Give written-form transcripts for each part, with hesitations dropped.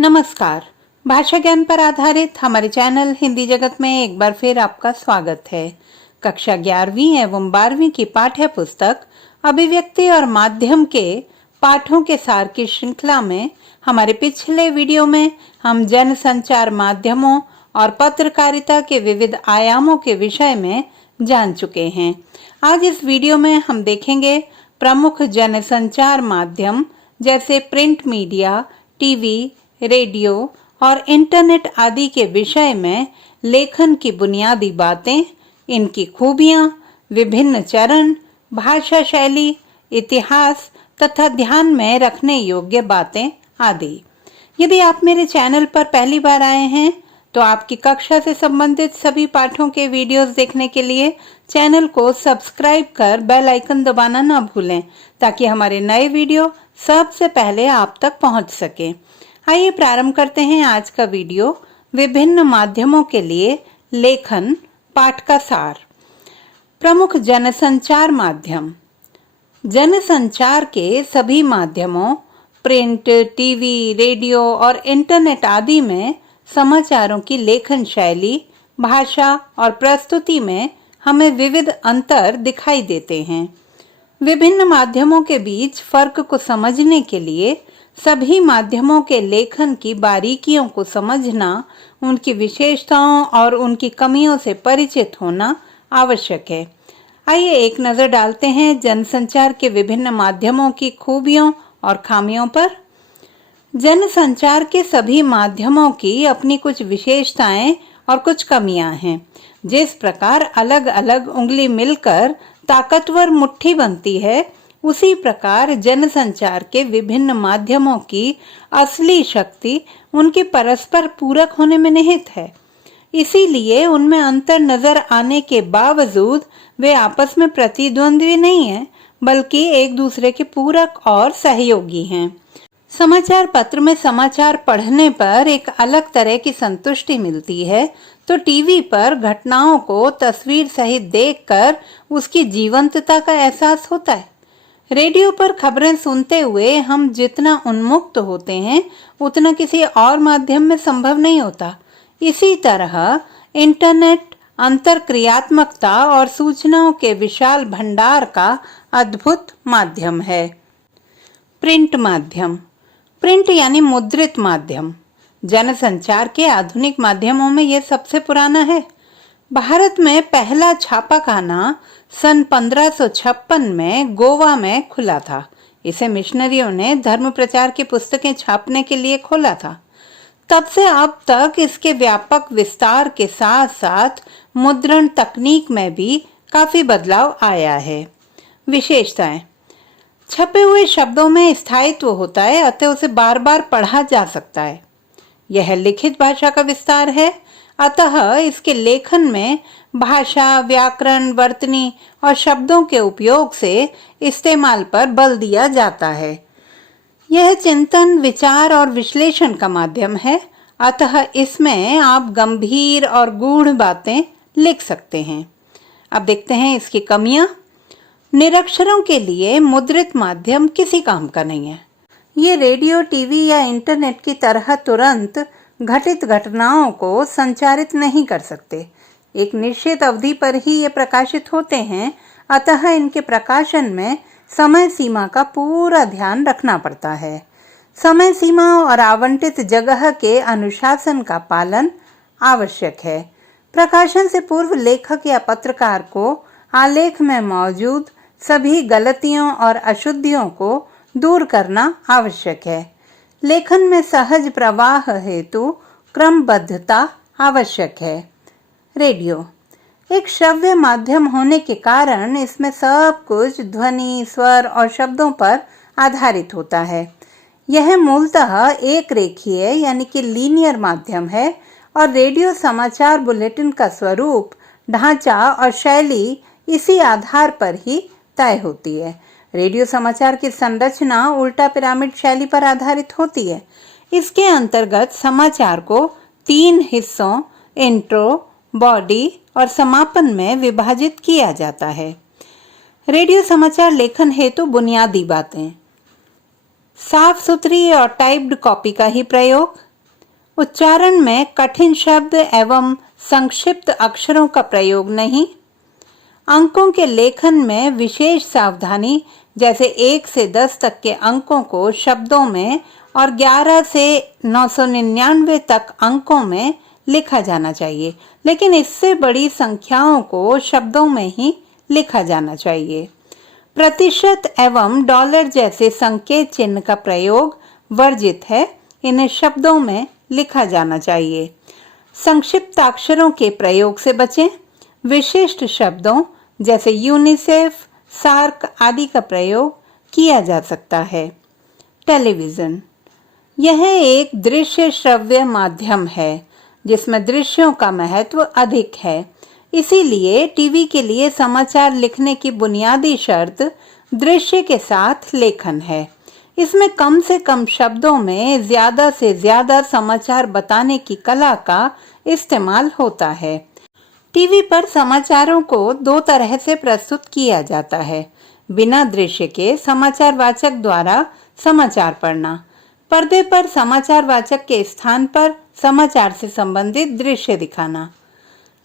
नमस्कार। भाषा ज्ञान पर आधारित हमारे चैनल हिंदी जगत में एक बार फिर आपका स्वागत है। कक्षा 11वीं एवं 12वीं की पाठ्य पुस्तक अभिव्यक्ति और माध्यम के पाठों के सार की श्रृंखला में हमारे पिछले वीडियो में हम जनसंचार माध्यमों और पत्रकारिता के विविध आयामों के विषय में जान चुके हैं। आज इस वीडियो में हम देखेंगे प्रमुख जनसंचार माध्यम जैसे प्रिंट मीडिया, टीवी, रेडियो और इंटरनेट आदि के विषय में लेखन की बुनियादी बातें, इनकी खूबियां, विभिन्न चरण, भाषा शैली, इतिहास तथा ध्यान में रखने योग्य बातें आदि। यदि आप मेरे चैनल पर पहली बार आए हैं तो आपकी कक्षा से संबंधित सभी पाठों के वीडियोस देखने के लिए चैनल को सब्सक्राइब कर बेल आइकन दबाना ना भूलें ताकि हमारे नए वीडियो सबसे पहले आप तक पहुंच सके। आइए प्रारंभ करते हैं आज का वीडियो। विभिन्न माध्यमों के लिए लेखन पाठ का सार। प्रमुख जनसंचार माध्यम। जनसंचार के सभी माध्यमों प्रिंट, टीवी, रेडियो और इंटरनेट आदि में समाचारों की लेखन शैली, भाषा और प्रस्तुति में हमें विविध अंतर दिखाई देते हैं। विभिन्न माध्यमों के बीच फर्क को समझने के लिए सभी माध्यमों के लेखन की बारीकियों को समझना, उनकी विशेषताओं और उनकी कमियों से परिचित होना आवश्यक है। आइए एक नजर डालते हैं जनसंचार के विभिन्न माध्यमों की खूबियों और खामियों पर। जनसंचार के सभी माध्यमों की अपनी कुछ विशेषताएं और कुछ कमियां हैं। जिस प्रकार अलग अलग उंगली मिलकर ताकतवर मुट्ठी बनती है, उसी प्रकार जनसंचार के विभिन्न माध्यमों की असली शक्ति उनके परस्पर पूरक होने में निहित है। इसीलिए उनमें अंतर नजर आने के बावजूद वे आपस में प्रतिद्वंद्वी नहीं हैं, बल्कि एक दूसरे के पूरक और सहयोगी हैं। समाचार पत्र में समाचार पढ़ने पर एक अलग तरह की संतुष्टि मिलती है, तो टीवी पर घटनाओं को तस्वीर सहित देखकर उसकी जीवंतता का एहसास होता है। रेडियो पर खबरें सुनते हुए हम जितना उन्मुक्त होते हैं, उतना किसी और माध्यम में संभव नहीं होता। इसी तरह इंटरनेट अंतरक्रियात्मकता और सूचनाओं के विशाल भंडार का अद्भुत माध्यम है। प्रिंट माध्यम। प्रिंट यानी मुद्रित माध्यम जनसंचार के आधुनिक माध्यमों में यह सबसे पुराना है। भारत में पहला छापाखाना सन 1556 में गोवा में खुला था। इसे मिशनरियों ने धर्म प्रचार की पुस्तकें छापने के लिए खोला था। तब से अब तक इसके व्यापक विस्तार के साथ साथ मुद्रण तकनीक में भी काफी बदलाव आया है। विशेषताएं। छपे हुए शब्दों में स्थायित्व होता है, अतः उसे बार बार पढ़ा जा सकता है। यह लिखित भाषा का विस्तार है, अतः इसके लेखन में भाषा, व्याकरण, वर्तनी और शब्दों के उपयोग से इस्तेमाल पर बल दिया जाता है। यह चिंतन, विचार और विश्लेषण का माध्यम है, अतः इसमें आप गंभीर और गूढ़ बातें लिख सकते हैं। अब देखते हैं इसकी कमियां। निरक्षरों के लिए मुद्रित माध्यम किसी काम का नहीं है। ये रेडियो, टीवी या इंटरनेट की तरह तुरंत घटित घटनाओं को संचारित नहीं कर सकते। एक निश्चित अवधि पर ही ये प्रकाशित होते हैं, अतः इनके प्रकाशन में समय सीमा का पूरा ध्यान रखना पड़ता है। समय सीमा और आवंटित जगह के अनुशासन का पालन आवश्यक है। प्रकाशन से पूर्व लेखक या पत्रकार को आलेख में मौजूद सभी गलतियों और अशुद्धियों को दूर करना आवश्यक है। लेखन में सहज प्रवाह हेतु क्रमबद्धता आवश्यक है। रेडियो एक श्रव्य माध्यम होने के कारण इसमें सब कुछ ध्वनि, स्वर और शब्दों पर आधारित होता है। यह मूलतः एक रेखीय यानी कि लीनियर माध्यम है और रेडियो समाचार बुलेटिन का स्वरूप, ढांचा और शैली इसी आधार पर ही तय होती है। रेडियो समाचार की संरचना उल्टा पिरामिड शैली पर आधारित होती है। इसके अंतर्गत समाचार को 3 हिस्सों इंट्रो, बॉडी और समापन में विभाजित किया जाता है। रेडियो समाचार लेखन हेतु बुनियादी बातें। साफ सुथरी और टाइप्ड कॉपी का ही प्रयोग, उच्चारण में कठिन शब्द एवं संक्षिप्त अक्षरों का प्रयोग नहीं। अंकों के लेखन में विशेष सावधानी, जैसे 1 से 10 तक के अंकों को शब्दों में और 11 से 999 तक अंकों में लिखा जाना चाहिए, लेकिन इससे बड़ी संख्याओं को शब्दों में ही लिखा जाना चाहिए। प्रतिशत एवं डॉलर जैसे संकेत चिन्ह का प्रयोग वर्जित है, इन्हें शब्दों में लिखा जाना चाहिए। संक्षिप्ताक्षरों के प्रयोग से बचें। विशिष्ट शब्दों जैसे यूनिसेफ, सार्क आदि का प्रयोग किया जा सकता है। टेलीविजन, यह एक दृश्य श्रव्य माध्यम है जिसमें दृश्यों का महत्व अधिक है। इसीलिए टीवी के लिए समाचार लिखने की बुनियादी शर्त दृश्य के साथ लेखन है। इसमें कम से कम शब्दों में ज्यादा से ज्यादा समाचार बताने की कला का इस्तेमाल होता है। टीवी पर समाचारों को 2 तरह से प्रस्तुत किया जाता है। बिना दृश्य के समाचार वाचक द्वारा समाचार पढ़ना, पर्दे पर समाचार वाचक के स्थान पर समाचार से संबंधित दृश्य दिखाना।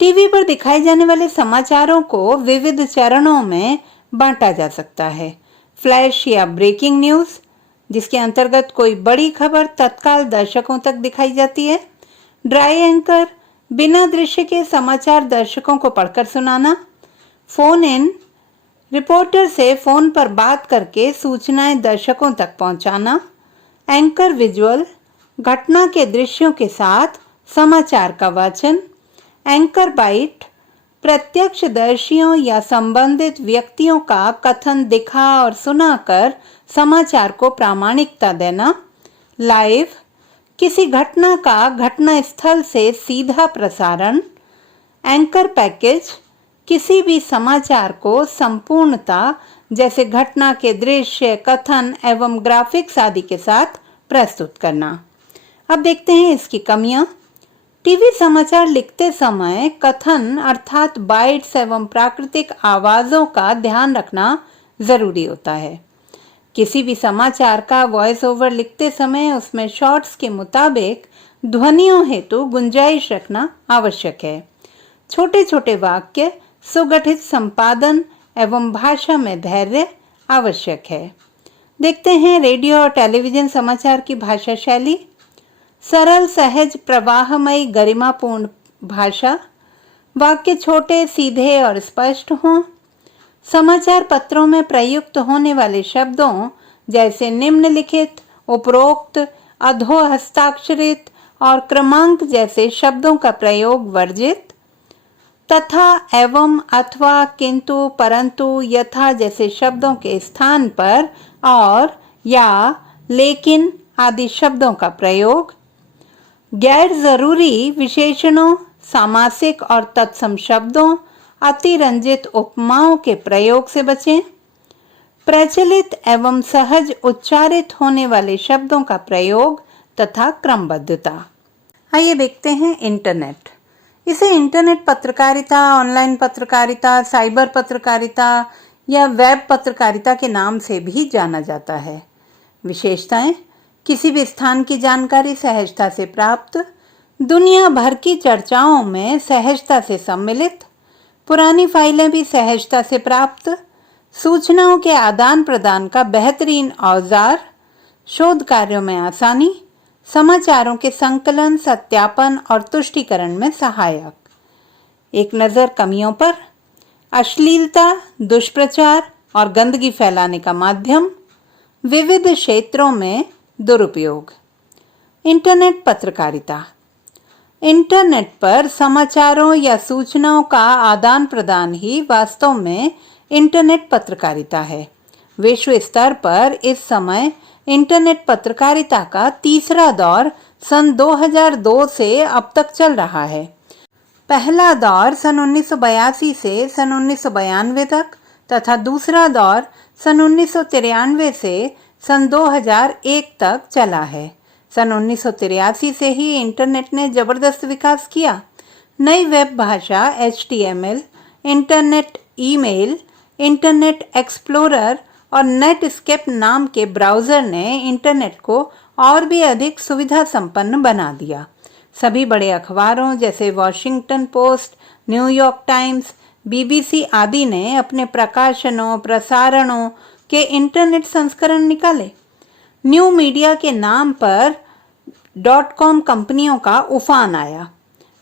टीवी पर दिखाए जाने वाले समाचारों को विविध चरणों में बांटा जा सकता है। फ्लैश या ब्रेकिंग न्यूज, जिसके अंतर्गत कोई बड़ी खबर तत्काल दर्शकों तक दिखाई जाती है। ड्राई एंकर, बिना दृश्य के समाचार दर्शकों को पढ़कर सुनाना। फोन इन, रिपोर्टर से फोन पर बात करके सूचनाएं दर्शकों तक पहुंचाना। एंकर विजुअल, घटना के दृश्यों के साथ समाचार का वाचन। एंकर बाइट, प्रत्यक्षदर्शियों या संबंधित व्यक्तियों का कथन दिखा और सुनाकर समाचार को प्रामाणिकता देना। लाइव, किसी घटना का घटना स्थल से सीधा प्रसारण। एंकर पैकेज, किसी भी समाचार को संपूर्णता जैसे घटना के दृश्य, कथन एवं ग्राफिक्स आदि के साथ प्रस्तुत करना। अब देखते हैं इसकी कमियां। टीवी समाचार लिखते समय कथन अर्थात बाइट्स एवं प्राकृतिक आवाजों का ध्यान रखना जरूरी होता है। किसी भी समाचार का वॉइस ओवर लिखते समय उसमें शॉर्ट्स के मुताबिक ध्वनियों हेतु गुंजाइश रखना आवश्यक है। छोटे छोटे वाक्य, सुगठित संपादन एवं भाषा में धैर्य आवश्यक है। देखते हैं रेडियो और टेलीविजन समाचार की भाषा शैली। सरल, सहज, प्रवाहमयी, गरिमापूर्ण भाषा। वाक्य छोटे, सीधे और स्पष्ट हों। समाचार पत्रों में प्रयुक्त होने वाले शब्दों जैसे निम्नलिखित, उपरोक्त, अधो हस्ताक्षरित और क्रमांक जैसे शब्दों का प्रयोग वर्जित। तथा, एवं, अथवा, किंतु, परंतु, यथा जैसे शब्दों के स्थान पर और, या, लेकिन आदि शब्दों का प्रयोग। गैर जरूरी विशेषणों, सामासिक और तत्सम शब्दों, अतिरंजित उपमाओं के प्रयोग से बचें। प्रचलित एवं सहज उच्चारित होने वाले शब्दों का प्रयोग तथा क्रमबद्धता। आइए देखते हैं इंटरनेट। इसे इंटरनेट पत्रकारिता, ऑनलाइन पत्रकारिता, साइबर पत्रकारिता या वेब पत्रकारिता के नाम से भी जाना जाता है। विशेषताएं: किसी भी स्थान की जानकारी सहजता से प्राप्त, दुनिया भर की चर्चाओं में सहजता से सम्मिलित, पुरानी फाइलें भी सहजता से प्राप्त, सूचनाओं के आदान प्रदान का बेहतरीन औजार, शोध कार्यों में आसानी, समाचारों के संकलन, सत्यापन और तुष्टिकरण में सहायक। एक नज़र कमियों पर। अश्लीलता, दुष्प्रचार और गंदगी फैलाने का माध्यम, विविध क्षेत्रों में दुरुपयोग। इंटरनेट पत्रकारिता। इंटरनेट पर समाचारों या सूचनाओं का आदान प्रदान ही वास्तव में इंटरनेट पत्रकारिता है। विश्व स्तर पर इस समय इंटरनेट पत्रकारिता का तीसरा दौर सन 2002 से अब तक चल रहा है। पहला दौर सन 1982 से सन 1992 तक तथा दूसरा दौर सन 1993 से सन 2001 तक चला है। सन 1983 से ही इंटरनेट ने जबरदस्त विकास किया। नई वेब भाषा HTML, internet email, internet explorer और नेटस्केप नाम के ब्राउज़र ने इंटरनेट को और भी अधिक सुविधा संपन्न बना दिया। सभी बड़े अखबारों जैसे Washington post, New York times, BBC आदि ने अपने प्रकाशनों प्रसारणों के इंटरनेट संस्करण निकाले। न्यू मीडिया के नाम पर .com कंपनियों का उफान आया।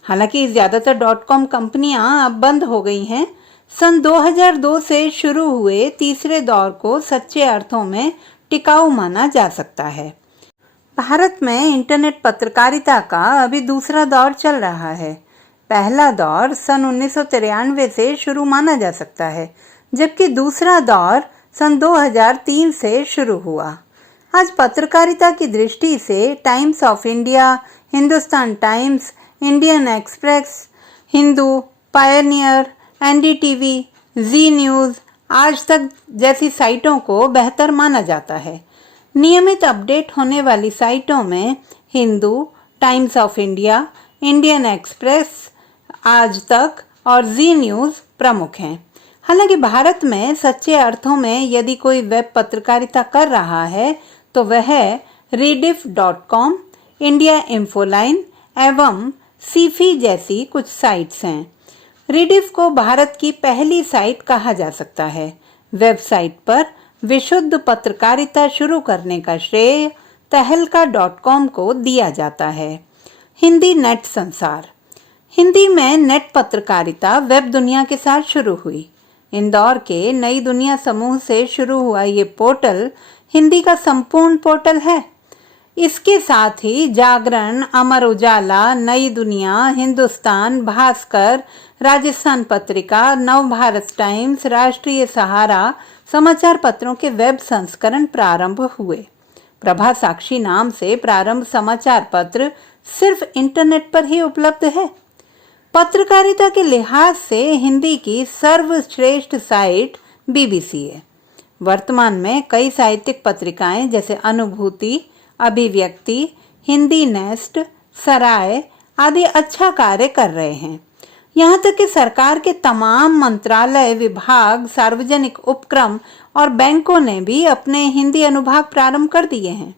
हालांकि ज्यादातर .com कंपनियां अब बंद हो गई हैं। सन 2002 से शुरू हुए तीसरे दौर को सच्चे अर्थों में टिकाऊ माना जा सकता है। भारत में इंटरनेट पत्रकारिता का अभी दूसरा दौर चल रहा है। पहला दौर सन 1993 से शुरू माना जा सकता है, जबकि दूसरा दौर सन 2003 से शुरू हुआ। आज पत्रकारिता की दृष्टि से Times of India, Hindustan Times, Indian Express, Hindu, Pioneer, NDTV, Zee News, Aaj Tak जैसी साइटों को बेहतर माना जाता है। नियमित अपडेट होने वाली साइटों में Hindu, times of India, Indian express, आज तक और जी न्यूज़ प्रमुख हैं। हालांकि भारत में सच्चे अर्थों में यदि कोई वेब पत्रकारिता कर रहा है तो वह rediff.com, इंडिया इंफोलाइन एवं सीफी जैसी कुछ साइट्स हैं। रिडिफ को भारत की पहली साइट कहा जा सकता है। वेबसाइट पर विशुद्ध पत्रकारिता शुरू करने का श्रेय तहलका.com को दिया जाता है। हिंदी नेट संसार। हिंदी में नेट पत्रकारिता वेब दुनिया के साथ शुरू हुई। इंदौर के नई दुनिया समूह से शुरू हुआ ये पोर्टल हिंदी का संपूर्ण पोर्टल है। इसके साथ ही जागरण, अमर उजाला, नई दुनिया, हिंदुस्तान, भास्कर, राजस्थान पत्रिका, नवभारत टाइम्स, राष्ट्रीय सहारा समाचार पत्रों के वेब संस्करण प्रारंभ हुए। प्रभा साक्षी नाम से प्रारंभ समाचार पत्र सिर्फ इंटरनेट पर ही उपलब्ध है। पत्रकारिता के लिहाज से हिंदी की सर्वश्रेष्ठ साइट बीबीसी है। वर्तमान में कई साहित्यिक पत्रिकाएं जैसे अनुभूति, अभिव्यक्ति, हिंदी नेस्ट, सराय आदि अच्छा कार्य कर रहे हैं। यहाँ तक कि सरकार के तमाम मंत्रालय, विभाग, सार्वजनिक उपक्रम और बैंकों ने भी अपने हिंदी अनुभाग प्रारंभ कर दिए हैं।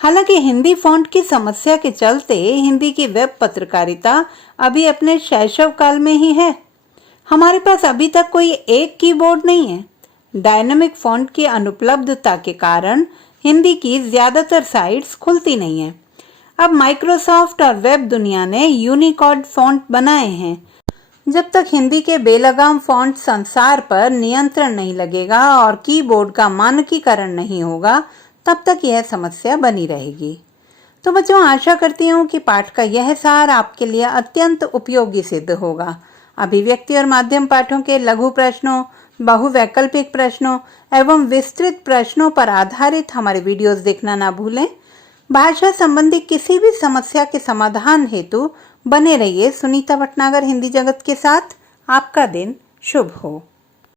हालांकि हिंदी फॉन्ट की समस्या के चलते हिंदी की वेब पत्रकारिता अभी अपने शैशव काल में ही है। हमारे पास अभी तक कोई एक कीबोर्ड नहीं है। डायनामिक फॉन्ट की अनुपलब्धता के कारण हिंदी की ज्यादातर साइट्स खुलती नहीं हैं। अब माइक्रोसॉफ्ट और वेब दुनिया ने यूनिकोड फॉन्ट बनाए हैं। जब तक हिंदी के बेलगाम फॉन्ट संसार पर नियंत्रण नहीं लगेगा और कीबोर्ड का मानकीकरण नहीं होगा, तब तक यह समस्या बनी रहेगी। तो बच्चों, आशा करती हूँ कि पाठ का यह सार आपके लिए अत्यंत उपयोगी सिद्ध होगा। अभिव्यक्ति और माध्यम पाठों के लघु प्रश्नों, बहुवैकल्पिक प्रश्नों एवं विस्तृत प्रश्नों पर आधारित हमारे वीडियोस देखना ना भूलें। भाषा संबंधी किसी भी समस्या के समाधान हेतु बने रहिए सुनीता भटनागर हिंदी जगत के साथ। आपका दिन शुभ हो।